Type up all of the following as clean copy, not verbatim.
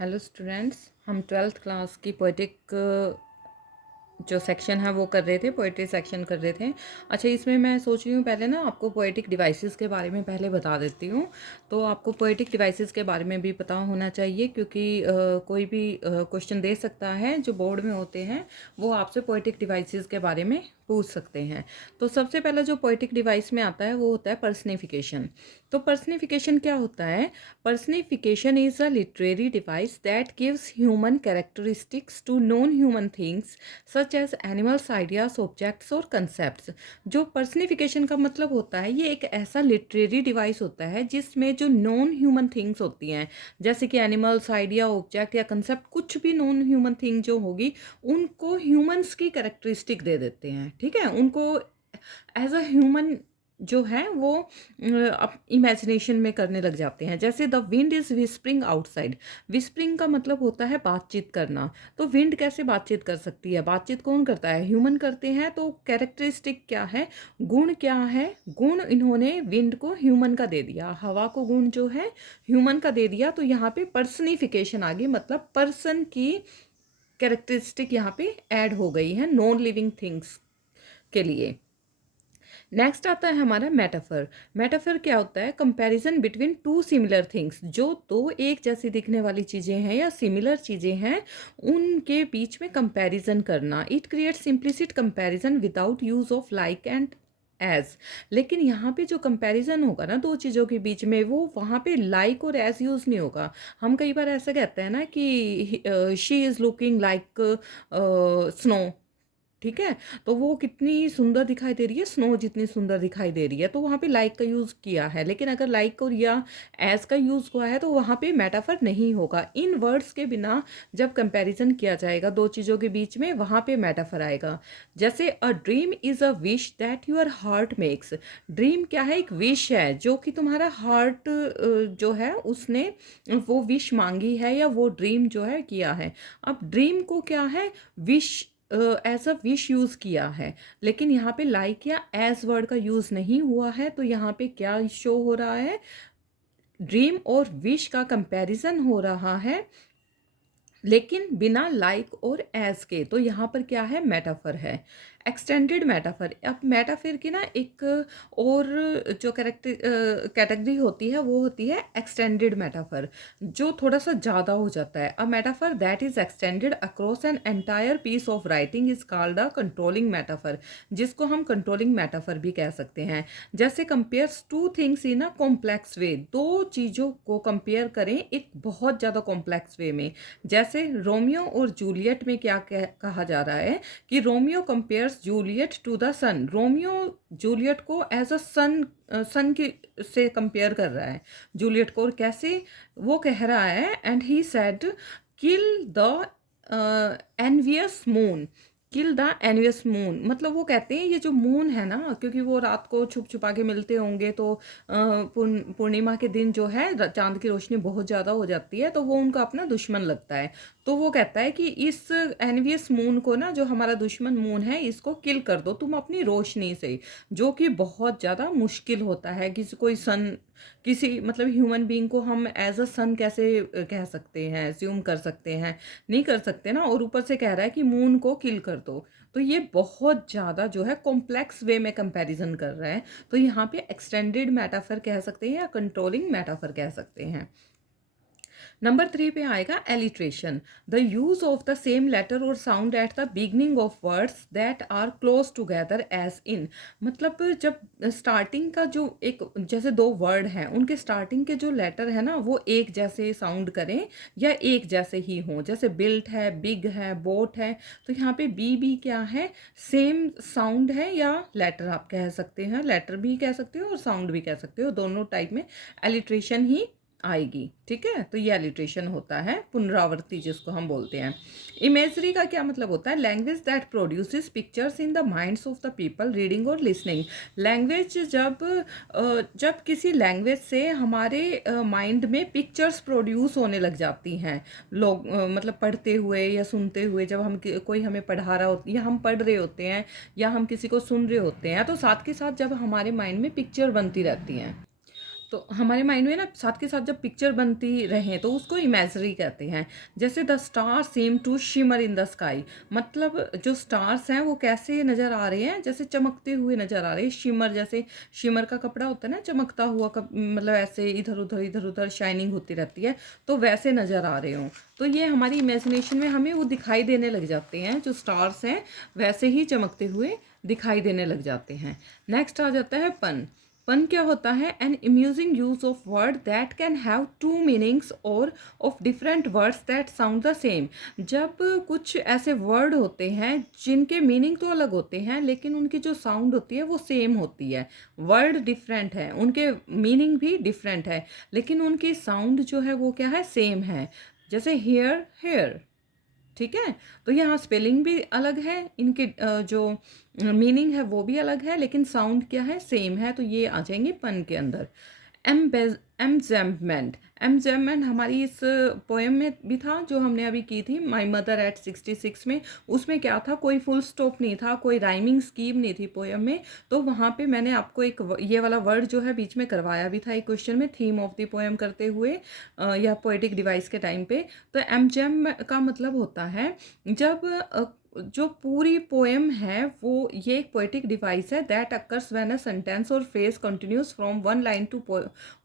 Hello students, हम twelfth class की poetic जो सेक्शन है वो कर रहे थे, पोएट्री सेक्शन कर रहे थे। अच्छा, इसमें मैं सोच रही हूँ पहले ना आपको पोएटिक डिवाइसेस के बारे में पहले बता देती हूँ। तो आपको पोएटिक डिवाइसेस के बारे में भी पता होना चाहिए, क्योंकि कोई भी क्वेश्चन दे सकता है जो बोर्ड में होते हैं, वो आपसे पोएटिक डिवाइसेस के बारे में पूछ सकते हैं। तो सबसे पहला जो पोएटिक डिवाइस में आता है वो होता है पर्सनिफिकेशन। तो पर्सनिफिकेशन क्या होता है? Personification is a literary device that gives human characteristics to non-human things such as animals, ideas, objects और concepts। जो पर्सनिफिकेशन का मतलब होता है, ये एक ऐसा लिटरेरी डिवाइस होता है जिसमें जो नॉन ह्यूमन थिंग्स होती हैं, जैसे कि एनिमल्स, आइडिया, ऑब्जेक्ट या कंसेप्ट, कुछ भी नॉन ह्यूमन थिंग जो होगी, उनको ह्यूमंस की कैरेक्टरिस्टिक दे देते हैं। ठीक है, उनको एज अ ह्यूमन जो है वो अब इमेजिनेशन में करने लग जाते हैं। जैसे the wind is whispering outside. Whispering का मतलब होता है बातचीत करना। तो विंड कैसे बातचीत कर सकती है? बातचीत कौन करता है? ह्यूमन करते हैं। तो कैरेक्टरिस्टिक क्या है, गुण क्या है? गुण इन्होंने विंड को ह्यूमन का दे दिया, हवा को गुण जो है ह्यूमन का दे दिया। तो यहाँ पे पर्सनिफिकेशन आ गई, मतलब पर्सन की कैरेक्टरिस्टिक यहाँ पे ऐड हो गई है नॉन लिविंग थिंग्स के लिए। नेक्स्ट आता है हमारा मेटाफर। मेटाफर क्या होता है? Comparison between two similar things. जो दो एक जैसी दिखने वाली चीज़ें हैं या सिमिलर चीज़ें हैं, उनके बीच में कंपैरिजन करना। It create implicit comparison without use of like and as. लेकिन यहाँ पे जो कंपैरिजन होगा ना दो चीज़ों के बीच में, वो वहाँ पे लाइक और एज यूज़ नहीं होगा। हम कई बार ऐसा कहते हैं ना कि she is looking like snow. ठीक है, तो वो कितनी सुंदर दिखाई दे रही है, स्नो जितनी सुंदर दिखाई दे रही है, तो वहाँ पे लाइक का यूज़ किया है। लेकिन अगर लाइक और या एज का यूज़ हुआ है तो वहाँ पे मेटाफर नहीं होगा। इन वर्ड्स के बिना जब कंपैरिजन किया जाएगा दो चीज़ों के बीच में, वहाँ पे मेटाफर आएगा। जैसे a dream is a wish that your heart makes. Dream क्या है? एक विश है जो कि तुम्हारा हार्ट जो है उसने वो विश मांगी है या वो ड्रीम जो है किया है। अब ड्रीम को क्या है, wish as a wish use किया है। लेकिन यहाँ पे लाइक या एज वर्ड का यूज़ नहीं हुआ है। तो यहाँ पे क्या शो हो रहा है? ड्रीम और विश का कंपैरिजन हो रहा है, लेकिन बिना लाइक और एज के। तो यहाँ पर क्या है? मेटाफर है, एक्सटेंडेड मेटाफर। अब मेटाफर की ना एक और जो कैटेगरी होती है वो होती है एक्सटेंडेड मेटाफर, जो थोड़ा सा ज़्यादा हो जाता है। A metaphor that is extended across an entire piece of writing is called a controlling metaphor, जिसको हम कंट्रोलिंग मेटाफर भी कह सकते हैं। जैसे compares two things in a complex way. दो चीज़ों को कंपेयर करें एक बहुत ज़्यादा कॉम्प्लेक्स वे में। जैसे रोमियो और जूलियट में क्या कहा जा रहा है कि Romeo compares Juliet to the sun. Romeo Juliet को एज अ सन, सन की से कंपेयर कर रहा है जूलियट को। और कैसे? वो कह रहा है and he said kill the envious moon. Kill the envious moon, मतलब वो कहते हैं ये जो मून है ना, क्योंकि वो रात को छुप छुपा के मिलते होंगे, तो पूर्णिमा के दिन जो है चांद की रोशनी बहुत ज़्यादा हो जाती है, तो वो उनका अपना दुश्मन लगता है। तो वो कहता है कि इस एनवियस मून को ना, जो हमारा दुश्मन मून है, इसको किल कर दो तुम अपनी रोशनी से। जो कि बहुत ज़्यादा मुश्किल होता है। किसी कोई सन, किसी मतलब ह्यूमन बीइंग को हम एज अ सन कैसे कह सकते हैं, एज्यूम कर सकते हैं? नहीं कर सकते ना। और ऊपर से कह रहा है कि मून को किल कर दो। तो ये बहुत ज़्यादा जो है कॉम्प्लेक्स वे में कंपैरिजन कर रहा है। तो यहाँ पे एक्सटेंडेड मेटाफर कह सकते हैं या कंट्रोलिंग मेटाफर कह सकते हैं। नंबर 3 पे आएगा alliteration. The use of the same letter or sound at the beginning of words that are close together as in. मतलब जब स्टार्टिंग का जो एक, जैसे दो वर्ड हैं, उनके स्टार्टिंग के जो लेटर है ना वो एक जैसे साउंड करें या एक जैसे ही हों। जैसे बिल्ट है, बिग है, बोट है, तो यहाँ पे बी क्या है? सेम साउंड है या लेटर आप कह सकते हैं। लेटर भी कह सकते हो और साउंड भी कह सकते हो, दोनों टाइप में एलिट्रेशन ही आएगी। ठीक है, तो ये एलिट्रेशन होता है, पुनरावृत्ति जिसको हम बोलते हैं। इमेजरी का क्या मतलब होता है? Language that produces pictures in the minds of the people reading और लिसनिंग। लैंग्वेज जब किसी लैंग्वेज से हमारे माइंड में पिक्चर्स प्रोड्यूस होने लग जाती हैं, लोग मतलब पढ़ते हुए या सुनते हुए, जब हम कोई हमें पढ़ा रहा हो या हम पढ़ रहे होते हैं या हम किसी को सुन रहे होते हैं, तो साथ के साथ जब हमारे माइंड में पिक्चर बनती रहती हैं, तो हमारे माइंड में ना साथ के साथ जब पिक्चर बनती रहे तो उसको इमेजरी कहते हैं। जैसे the star same to shimmer in the sky, मतलब जो स्टार्स हैं वो कैसे नज़र आ रहे हैं, जैसे चमकते हुए नज़र आ रहे हैं। शिमर, जैसे शिमर का कपड़ा होता है ना, चमकता हुआ मतलब ऐसे इधर उधर शाइनिंग होती रहती है, तो वैसे नज़र आ रहे हों। तो ये हमारी इमेजिनेशन में हमें वो दिखाई देने लग जाते हैं, जो स्टार्स हैं वैसे ही चमकते हुए दिखाई देने लग जाते हैं। नेक्स्ट आ जाता है पन। पन क्या होता है? An amusing use of word that can have two meanings or of different words that sound the same. जब कुछ ऐसे वर्ड होते हैं जिनके मीनिंग तो अलग होते हैं लेकिन उनकी जो साउंड होती है वो सेम होती है। वर्ड डिफरेंट है, उनके मीनिंग भी डिफरेंट है, लेकिन उनकी साउंड जो है वो क्या है? सेम है। जैसे हेयर, हेयर, ठीक है। तो यहाँ स्पेलिंग भी अलग है, इनके जो मीनिंग है वो भी अलग है, लेकिन साउंड क्या है? सेम है। तो ये आ जाएंगे पन के अंदर। एमजेम्पमेंट। एमजेम्पमेंट हमारी इस पोएम में भी था जो हमने अभी की थी, माई मदर एट 66 में। उसमें क्या था? कोई फुल स्टॉप नहीं था, कोई राइमिंग स्कीम नहीं थी पोएम में। तो वहाँ पे मैंने आपको एक ये वाला वर्ड जो है बीच में करवाया भी था एक क्वेश्चन में, थीम ऑफ द पोएम करते हुए या पोएटिक डिवाइस के टाइम पे। तो एमजेम का मतलब होता है जब जो पूरी पोएम है वो ये एक पोएटिक डिवाइस है that occurs when a sentence or phrase continues from one line to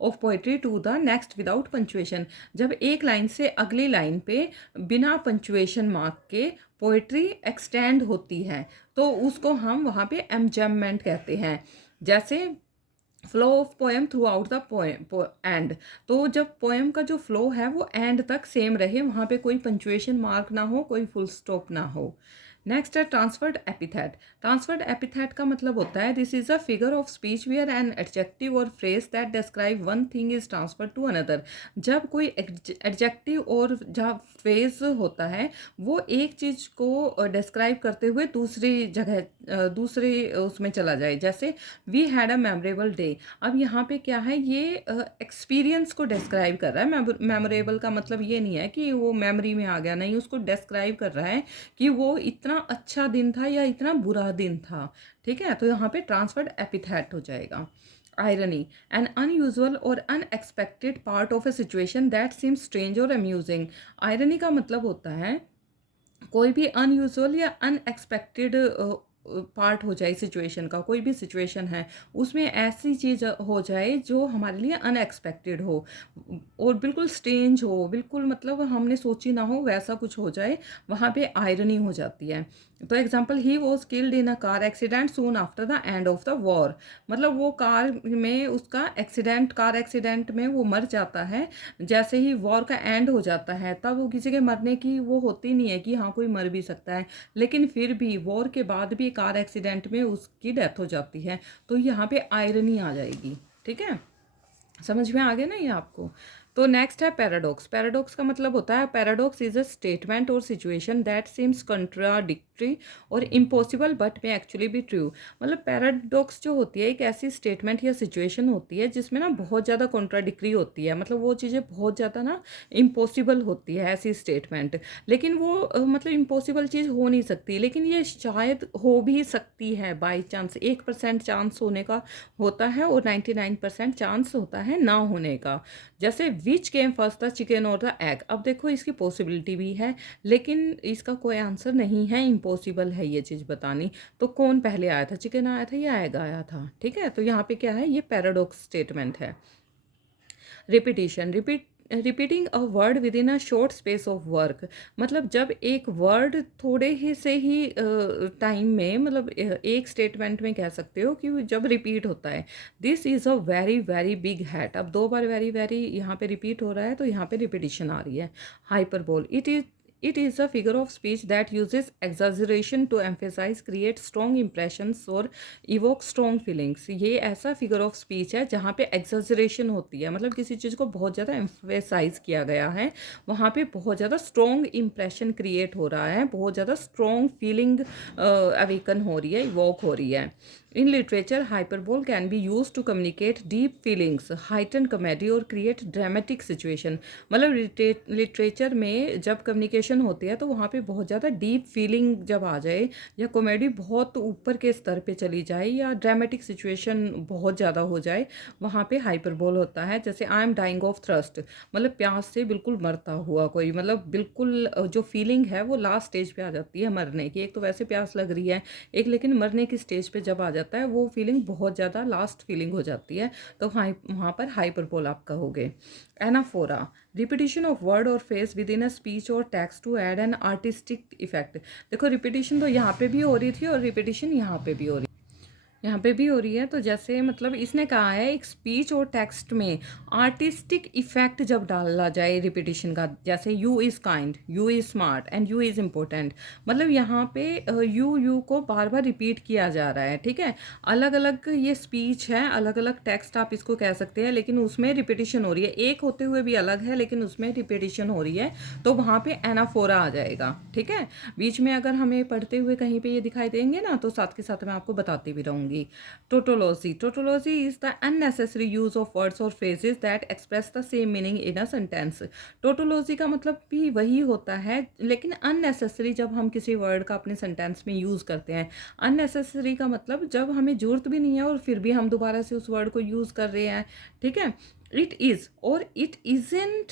of poetry to the next without punctuation. जब एक लाइन से अगली लाइन पे बिना पंचुएशन मार्क के पोएट्री एक्सटेंड होती है तो उसको हम वहाँ पे एमजेममेंट कहते हैं। जैसे flow of poem through out the poem and. तो जब पोएम का जो फ्लो है वो एंड तक सेम रहे, वहाँ पे कोई पंचुएशन मार्क ना हो, कोई फुल स्टॉप ना हो। नेक्स्ट है ट्रांसफर्ड एपिथेट। ट्रांसफर्ड एपिथेट का मतलब होता है this is a figure of speech where an adjective or phrase that describe one thing is transferred to another. जब कोई एडजेक्टिव और जहाँ फ्रेज होता है वो एक चीज़ को डिस्क्राइब करते हुए दूसरी जगह दूसरे उसमें चला जाए। जैसे we had a memorable day. अब यहाँ पे क्या है? ये एक्सपीरियंस को डिस्क्राइब कर रहा है। मेमोरेबल का मतलब ये नहीं है कि वो मेमोरी में आ गया, नहीं, उसको डिस्क्राइब कर रहा है कि वो इतना अच्छा दिन था या इतना बुरा दिन था। ठीक है, तो यहाँ पे ट्रांसफर्ड एपिथेट हो जाएगा। आयरनी, एन अनयूजुअल और unexpected part of A situation that seems strange और अम्यूजिंग। आयरनी का मतलब होता है कोई भी अनयूजुअल या अनएक्सपेक्टेड पार्ट हो जाए सिचुएशन का। कोई भी सिचुएशन है उसमें ऐसी चीज़ हो जाए जो हमारे लिए अनएक्सपेक्टेड हो और बिल्कुल स्ट्रेंज हो, बिल्कुल मतलब हमने सोची ना हो, वैसा कुछ हो जाए, वहाँ पे आयरनी हो जाती है। तो example, he was killed in a car accident soon after the end of the war. मतलब वो कार में उसका एक्सीडेंट, कार एक्सीडेंट में वो मर जाता है जैसे ही वॉर का एंड हो जाता है। तब वो किसी के मरने की वो होती नहीं है कि हाँ कोई मर भी सकता है, लेकिन फिर भी वॉर के बाद भी कार एक्सीडेंट में उसकी डेथ हो जाती है। तो यहाँ पे आयरनी आ जाएगी। ठीक है, समझ में आ गया ना ये आपको? तो नेक्स्ट है पैराडॉक्स। पैराडॉक्स का मतलब होता है पैराडॉक्स इज अ स्टेटमेंट और सिचुएशन दैट सीम्स कंट्राडिक्टरी और impossible but may actually be true. मतलब पैराडॉक्स जो होती है एक ऐसी स्टेटमेंट या सिचुएशन होती है जिसमें ना बहुत ज़्यादा कॉन्ट्राडिक्टरी होती है, मतलब वो चीज़ें बहुत ज़्यादा ना इम्पॉसिबल होती है ऐसी स्टेटमेंट, लेकिन वो मतलब इम्पॉसिबल चीज़ हो नहीं सकती, लेकिन ये शायद हो भी सकती है बाई चांस। 1% चांस होने का होता है और 99% चांस होता है ना होने का। जैसे विच केम फर्स्ट, द चिकन और द एग। अब देखो इसकी पॉसिबिलिटी भी है लेकिन इसका कोई आंसर नहीं है, इम्पॉसिबल है ये चीज़ बतानी। तो कौन पहले आया था, चिकन आया था या एग आया था? ठीक है, तो यहाँ पे क्या है? ये पैराडॉक्स स्टेटमेंट है। Repetition, repeating a word with in a short space of work. मतलब जब एक वर्ड थोड़े ही से ही टाइम में, मतलब एक स्टेटमेंट में कह सकते हो कि जब रिपीट होता है। This is a very very big hat. अब 2 बार वेरी वेरी यहाँ पे रिपीट हो रहा है तो यहाँ पे रिपीटिशन आ रही है। Hyperbole, it is a figure of speech that uses exaggeration to emphasize, create strong impressions और evoke strong feelings। ये ऐसा फिगर ऑफ स्पीच है जहाँ पे exaggeration होती है, मतलब किसी चीज़ को बहुत ज़्यादा emphasize किया गया है, वहाँ पे बहुत ज़्यादा strong impression create हो रहा है, बहुत ज़्यादा strong feeling awaken हो रही है, evoke हो रही है। In literature, hyperbole can be used to communicate deep feelings, heighten comedy और create dramatic situation। मतलब लिटरेचर में जब कम्युनिकेशन होती है तो वहाँ पे बहुत ज़्यादा डीप फीलिंग जब आ जाए या कॉमेडी बहुत ऊपर के स्तर पे चली जाए या ड्रामेटिक सिचुएशन बहुत ज़्यादा हो जाए, वहाँ पे हाइपरबोल होता है। जैसे I am dying of thirst, मतलब प्यास से बिल्कुल मरता हुआ कोई, मतलब बिल्कुल जो फीलिंग है वो लास्ट स्टेज पे आ जाती है मरने की। एक तो वैसे प्यास लग रही है, एक लेकिन मरने की स्टेज पे जब आ जाता है वो फीलिंग बहुत ज़्यादा लास्ट फीलिंग हो जाती है, तो वहाँ पर हाइपरबोल आप कहोगे। Anaphora, repetition of word or phrase within a speech or text to add an artistic effect. देखो रिपीटिशन तो यहाँ पे भी हो रही थी और रिपीटिशन यहाँ पे भी हो रही है, यहाँ पे भी हो रही है। तो जैसे मतलब इसने कहा है एक स्पीच और टेक्स्ट में आर्टिस्टिक इफेक्ट जब डाला जाए रिपीटिशन का, जैसे you is kind, you is smart and you is important, मतलब यहाँ पे यू को बार बार रिपीट किया जा रहा है, ठीक है। अलग अलग ये स्पीच है, अलग अलग टेक्स्ट आप इसको कह सकते हैं, लेकिन उसमें रिपीटिशन हो रही है, एक होते हुए भी अलग है लेकिन उसमें रिपीटिशन हो रही है, तो वहाँ पे एनाफोरा आ जाएगा, ठीक है। बीच में अगर हमें पढ़ते हुए कहीं पे ये दिखाई देंगे ना तो साथ के साथ मैं आपको बताती भी रहूँगी। Tautology, tautology is the unnecessary use of words or phrases that express the same meaning in a sentence. Tautology का मतलब भी वही होता है, लेकिन अननेसेसरी जब हम किसी वर्ड का अपने सेंटेंस में यूज़ करते हैं। अननेसेसरी का मतलब जब हमें ज़रूरत भी नहीं है और फिर भी हम दोबारा से उस वर्ड को यूज़ कर रहे हैं, ठीक है। इट इज़ और इट इजेंट,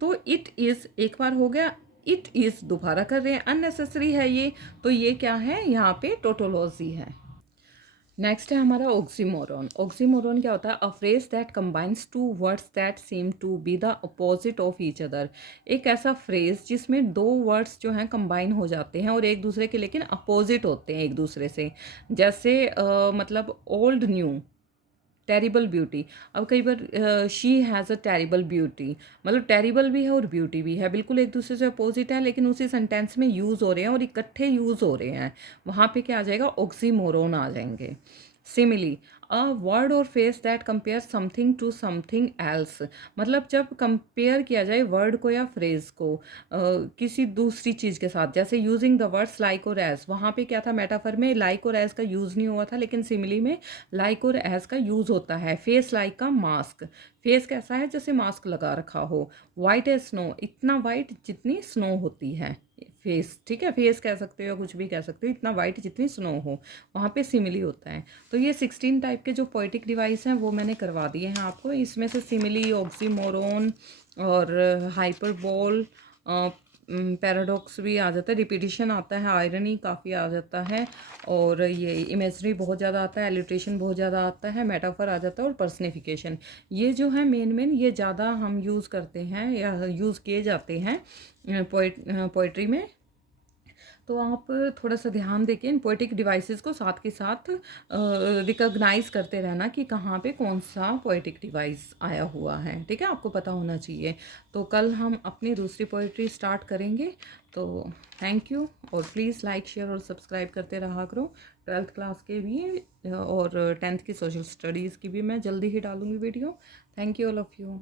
तो इट इज़ एक बार हो गया, इट इज़ दोबारा कर रहे हैं, अननेसेसरी है ये, तो ये क्या है, यहाँ पे टोटोलॉजी है। नेक्स्ट है हमारा ऑक्सीमोरॉन। ऑक्सीमोरॉन क्या होता है, a phrase that combines two words that seem to be the opposite of each other. एक ऐसा फ्रेज जिसमें दो वर्ड्स जो हैं कंबाइन हो जाते हैं और एक दूसरे के लेकिन अपोजिट होते हैं एक दूसरे से। जैसे मतलब ओल्ड न्यू, टेरिबल ब्यूटी। अब कई बार she has a terrible beauty, मतलब टेरिबल भी है और ब्यूटी भी है, बिल्कुल एक दूसरे से अपोजिट है लेकिन उसी सेंटेंस में यूज़ हो रहे हैं और इकट्ठे यूज़ हो रहे हैं, वहाँ पे क्या आ जाएगा, ऑक्सीमोरोन आ जाएंगे। Simile, a word or phrase that compare something to something else, मतलब जब कंपेयर किया जाए वर्ड को या फ्रेज को किसी दूसरी चीज़ के साथ, जैसे यूजिंग द वर्ड्स लाइक और एज, वहाँ पे क्या था, मेटाफर में लाइक और एज का यूज़ नहीं हुआ था, लेकिन सिमिली में लाइक और एज का यूज़ होता है। फेस लाइक का मास्क, फेस कैसा है, जैसे मास्क लगा रखा हो। वाइट एज स्नो, इतना वाइट जितनी स्नो होती है फेस, ठीक है, फेस कह सकते हो, कुछ भी कह सकते हो, इतना वाइट जितनी स्नो हो, वहाँ पे सिमिली होता है। तो ये 16 टाइप के जो पोइटिक डिवाइस हैं वो मैंने करवा दिए हैं आपको। इसमें से सिमिली, ऑक्सीमोरोन और हाइपरबोल, पैराडॉक्स भी आ जाता है, रिपीटिशन आता है, आयरनी काफ़ी आ जाता है, और ये इमेजरी बहुत ज़्यादा आता है, एलिट्रेशन बहुत ज़्यादा आता है, मेटाफर आ जाता है और पर्सनिफिकेशन। ये जो है मेन ये ज़्यादा हम यूज़ करते हैं या यूज़ किए जाते हैं पोइट्री में। तो आप थोड़ा सा ध्यान देके इन पोएटिक डिवाइसेस को साथ के साथ रिकॉग्नाइज करते रहना कि कहाँ पे कौन सा पोएटिक डिवाइस आया हुआ है, ठीक है, आपको पता होना चाहिए। तो कल हम अपनी दूसरी पोएट्री स्टार्ट करेंगे। तो थैंक यू, और प्लीज़ लाइक शेयर और सब्सक्राइब करते रहा करो। 12th क्लास के भी और 10th की सोशल स्टडीज़ की भी मैं जल्दी ही डालूँगी video. Thank you all of you.